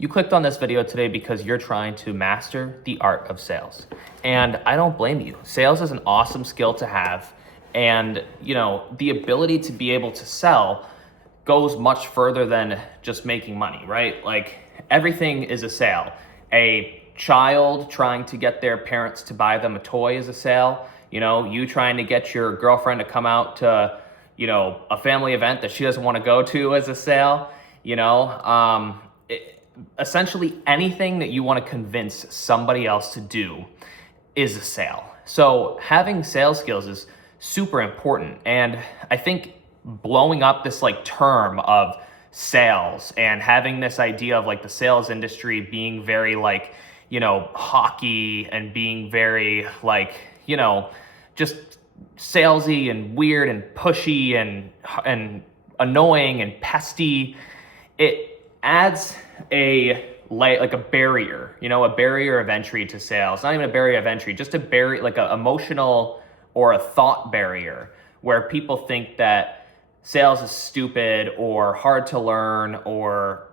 You clicked on this video today because you're trying to master the art of sales. And I don't blame you. Sales is an awesome skill to have. And, the ability to be able to sell goes much further than just making money, right? Like everything is a sale. A child trying to get their parents to buy them a toy is a sale. You trying to get your girlfriend to come out to, a family event that she doesn't want to go to is a sale. Essentially anything that you want to convince somebody else to do is a sale. So having sales skills is super important. And I think blowing up this term of sales and having this idea of the sales industry being very hockey and being very just salesy and weird and pushy and annoying and pesty, it adds a barrier, a barrier of entry to sales. Not even a barrier of entry, just a barrier, like an emotional or a thought barrier where people think that sales is stupid or hard to learn or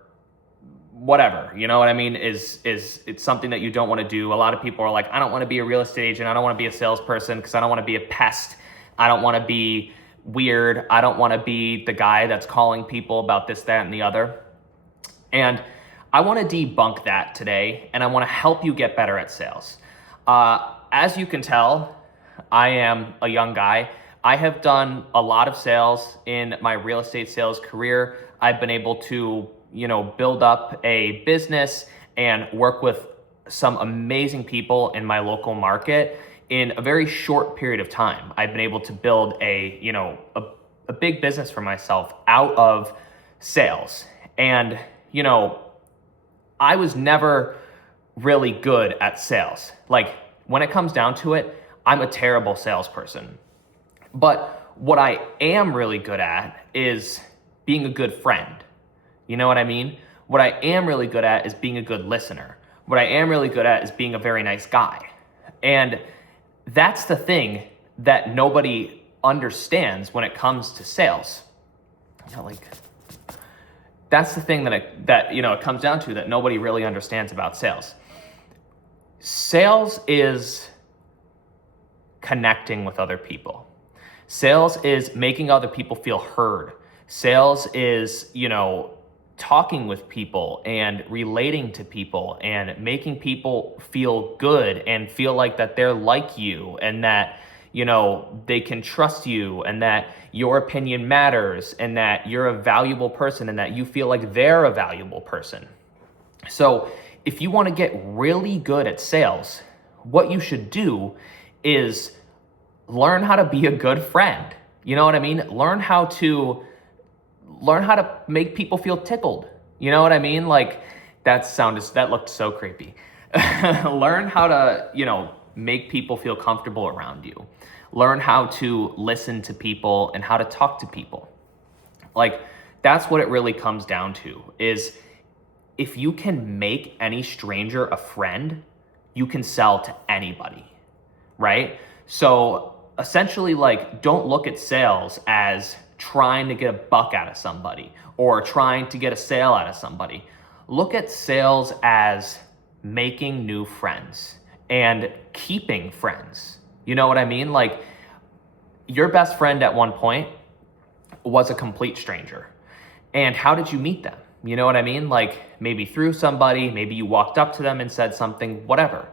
whatever, it's something that you don't want to do. A lot of people are like, I don't want to be a real estate agent. I don't want to be a salesperson because I don't want to be a pest. I don't want to be weird. I don't want to be the guy that's calling people about this, that, and the other. And I want to debunk that today, and I want to help you get better at sales. As you can tell, I am a young guy. I have done a lot of sales in my real estate sales career. I've been able to, build up a business and work with some amazing people in my local market in a very short period of time. I've been able to build a big business for myself out of sales. And I was never really good at sales. When it comes down to it, I'm a terrible salesperson. But what I am really good at is being a good friend. You know what I mean? What I am really good at is being a good listener. What I am really good at is being a very nice guy. And that's the thing that nobody understands when it comes to sales. That's the thing that it comes down to that nobody really understands about sales. Sales is connecting with other people. Sales is making other people feel heard. Sales is, talking with people and relating to people and making people feel good and feel like that they're like you and that, they can trust you and that your opinion matters and that you're a valuable person and that you feel like they're a valuable person. So if you want to get really good at sales, what you should do is learn how to be a good friend. You know what I mean? Learn how to make people feel tickled. You know what I mean? That looked so creepy. Learn how to, make people feel comfortable around you. Learn how to listen to people and how to talk to people. That's what it really comes down to, is if you can make any stranger a friend, you can sell to anybody, right? So essentially, don't look at sales as trying to get a buck out of somebody or trying to get a sale out of somebody. Look at sales as making new friends and keeping friends. You know what I mean? Your best friend at one point was a complete stranger. And how did you meet them? You know what I mean? Maybe through somebody, maybe you walked up to them and said something, whatever.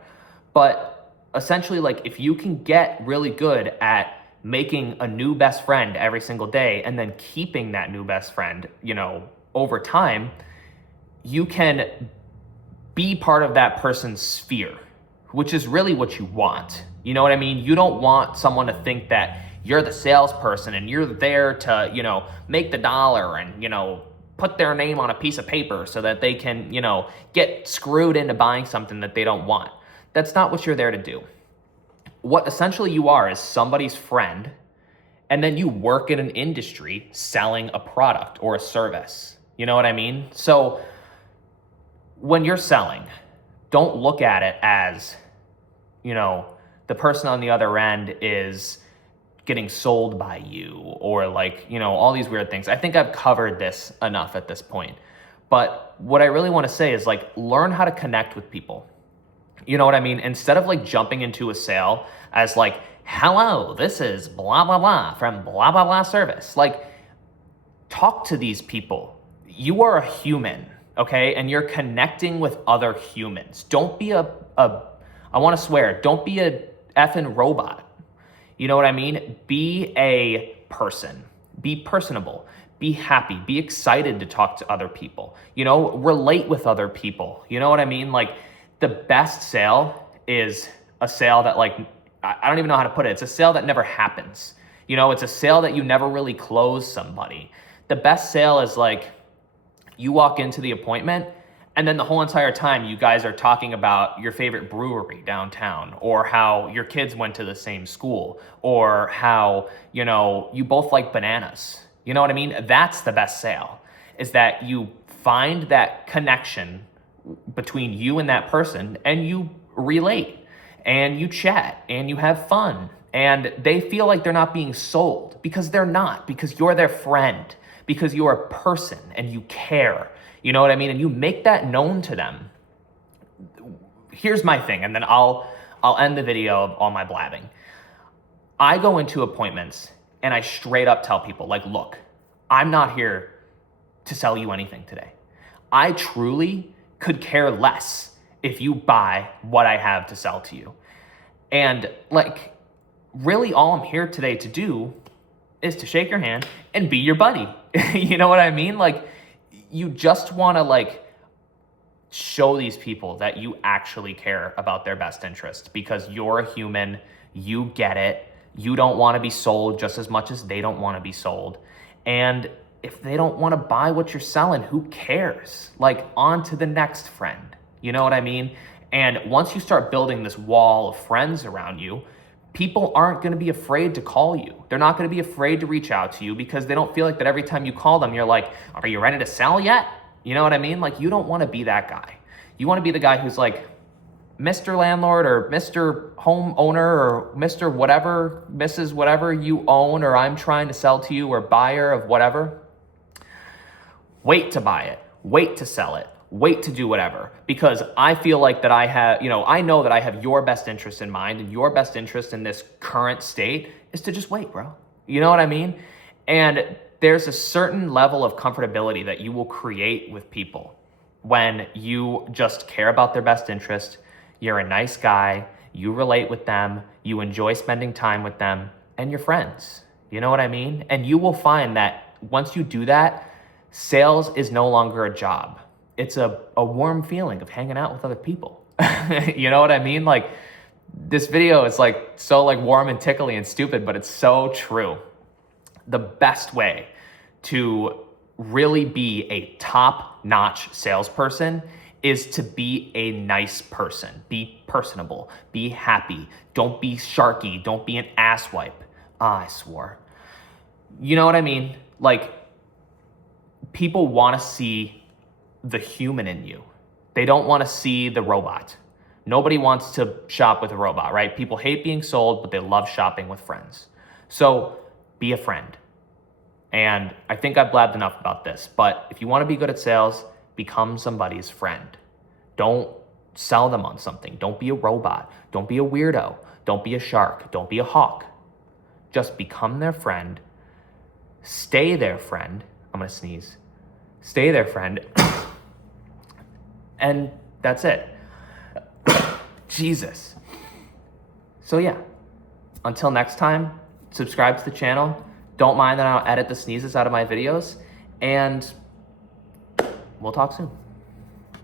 But essentially, if you can get really good at making a new best friend every single day and then keeping that new best friend, over time, you can be part of that person's sphere, which is really what you want. You know what I mean? You don't want someone to think that you're the salesperson and you're there to, make the dollar and, put their name on a piece of paper so that they can, get screwed into buying something that they don't want. That's not what you're there to do. What essentially you are is somebody's friend, and then you work in an industry selling a product or a service. You know what I mean? So when you're selling, don't look at it as, the person on the other end is getting sold by you or all these weird things. I think I've covered this enough at this point. But what I really want to say is like, learn how to connect with people. You know what I mean? Instead of like jumping into a sale as like, hello, this is blah, blah, blah from blah, blah, blah service. Like, talk to these people. You are a human, okay? And you're connecting with other humans. Don't be I want to swear, don't be a effing robot. You know what I mean? Be a person. Be personable. Be happy. Be excited to talk to other people. You know, relate with other people. You know what I mean? Like, the best sale is a sale that, like, I don't even know how to put it. It's a sale that never happens. You know, it's a sale that you never really close somebody. The best sale is like, you walk into the appointment and then the whole entire time you guys are talking about your favorite brewery downtown, or how your kids went to the same school, or how, you know, you both like bananas. You know what I mean? That's the best sale, is that you find that connection between you and that person, and you relate, and you chat, and you have fun, and they feel like they're not being sold, because they're not, because you're their friend, because you're a person and you care. You know what I mean? And you make that known to them. Here's my thing, and then I'll end the video of all my blabbing. I go into appointments and I straight up tell people, like, look, I'm not here to sell you anything today. I truly could care less if you buy what I have to sell to you. And like, really all I'm here today to do is to shake your hand and be your buddy. You know what I mean? Like, you just want to like show these people that you actually care about their best interest, because you're a human, you get it. You don't want to be sold just as much as they don't want to be sold. And if they don't want to buy what you're selling, who cares? Like, on to the next friend. You know what I mean? And once you start building this wall of friends around you, people aren't going to be afraid to call you. They're not going to be afraid to reach out to you, because they don't feel like that every time you call them, you're like, are you ready to sell yet? You know what I mean? Like, you don't want to be that guy. You want to be the guy who's like, Mr. Landlord, or Mr. Homeowner, or Mr. whatever, Mrs. whatever you own, or I'm trying to sell to you, or buyer of whatever. Wait to buy it. Wait to sell it. Wait to do whatever, because I feel like that I have, you know, I know that I have your best interest in mind, and your best interest in this current state is to just wait, bro. You know what I mean? And there's a certain level of comfortability that you will create with people when you just care about their best interest. You're a nice guy, you relate with them, you enjoy spending time with them, and you're friends. You know what I mean? And you will find that once you do that, sales is no longer a job. It's a warm feeling of hanging out with other people. You know what I mean? Like, this video is like so like warm and tickly and stupid, but it's so true. The best way to really be a top-notch salesperson is to be a nice person. Be personable. Be happy. Don't be sharky. Don't be an asswipe. I swore. You know what I mean? Like, people want to see the human in you. They don't want to see the robot. Nobody wants to shop with a robot, right? People hate being sold, but they love shopping with friends. So be a friend. And I think I've blabbed enough about this, but if you want to be good at sales, become somebody's friend. Don't sell them on something. Don't be a robot. Don't be a weirdo. Don't be a shark. Don't be a hawk. Just become their friend. Stay their friend. I'm going to sneeze. Stay their friend. And that's it. Jesus. So yeah, until next time, subscribe to the channel. Don't mind that I'll edit the sneezes out of my videos, and we'll talk soon.